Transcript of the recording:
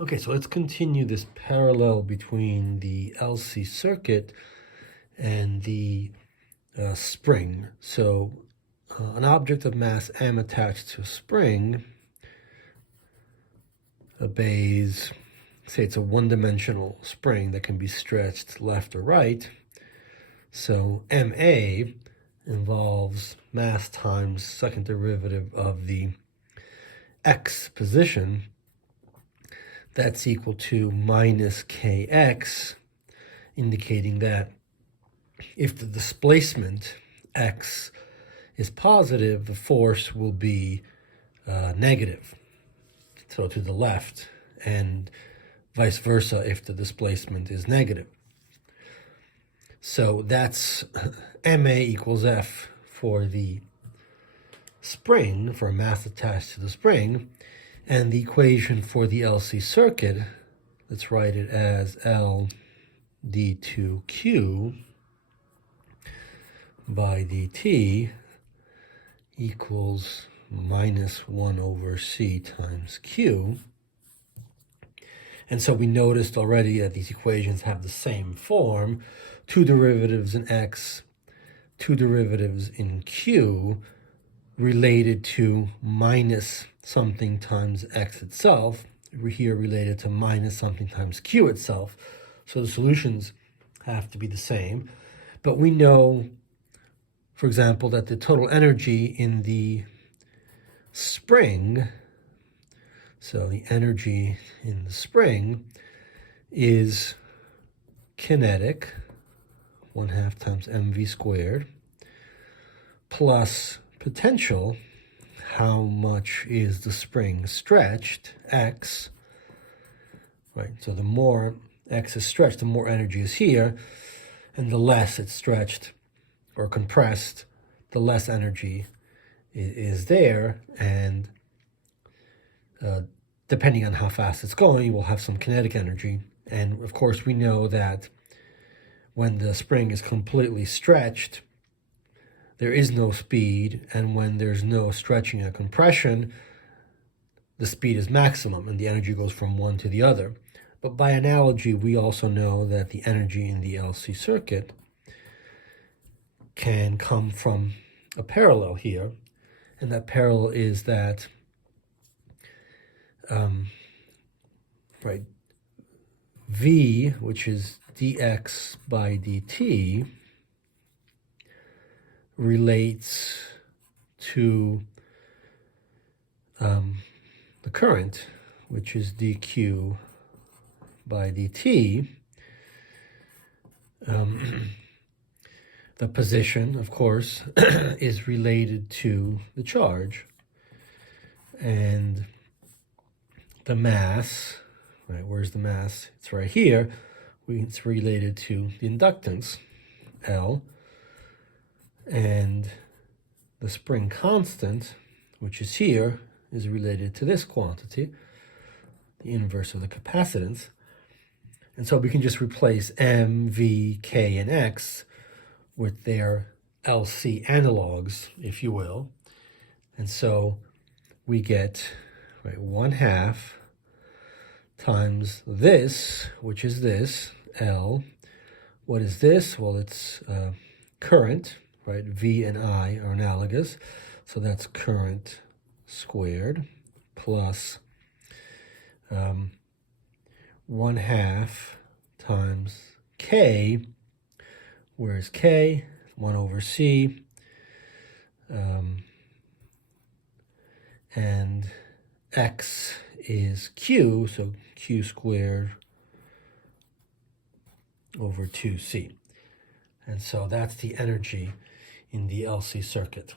Okay, so let's continue this parallel between the LC circuit and the spring. So an object of mass m attached to a spring obeys, say it's a one-dimensional spring that can be stretched left or right. So ma involves mass times second derivative of the x position. That's equal to minus kx, indicating that if the displacement x is positive, the force will be negative, so to the left, and vice versa if the displacement is negative. So that's ma equals F for the spring, for a mass attached to the spring, and the equation for the LC circuit, let's write it as L d2q by dt equals minus 1 over c times q. And so we noticed already that these equations have the same form: two derivatives in x, two derivatives in q, related to minus something times x itself, here related to minus something times q itself. So the solutions have to be the same. But we know, for example, that the total energy in the spring, so the energy in the spring is kinetic, 1/2 times mv squared, plus potential, how much is the spring stretched, x, right? So the more x is stretched, the more energy is here, and the less it's stretched or compressed, the less energy is there, and depending on how fast it's going, we'll have some kinetic energy. And of course, we know that when the spring is completely stretched, there is no speed, and when there's no stretching or compression, the speed is maximum and the energy goes from one to the other. But by analogy, we also know that the energy in the LC circuit can come from a parallel here, and that parallel is that v, which is dx by dt, relates to the current, which is dq by dt. The position, of course, is related to the charge, and the mass, right, where's the mass? It's right here. It's related to the inductance, L, and the spring constant, which is here, is related to this quantity, the inverse of the capacitance. And so we can just replace m, v, k, and x with their LC analogs, if you will. And so we get 1/2 times this, which is this, L. What is this? Well, it's current, right? V and I are analogous. So that's current squared plus 1/2 times K. Where's K? 1 over C. And X is Q, so Q squared over 2C. And so that's the energy in the LC circuit.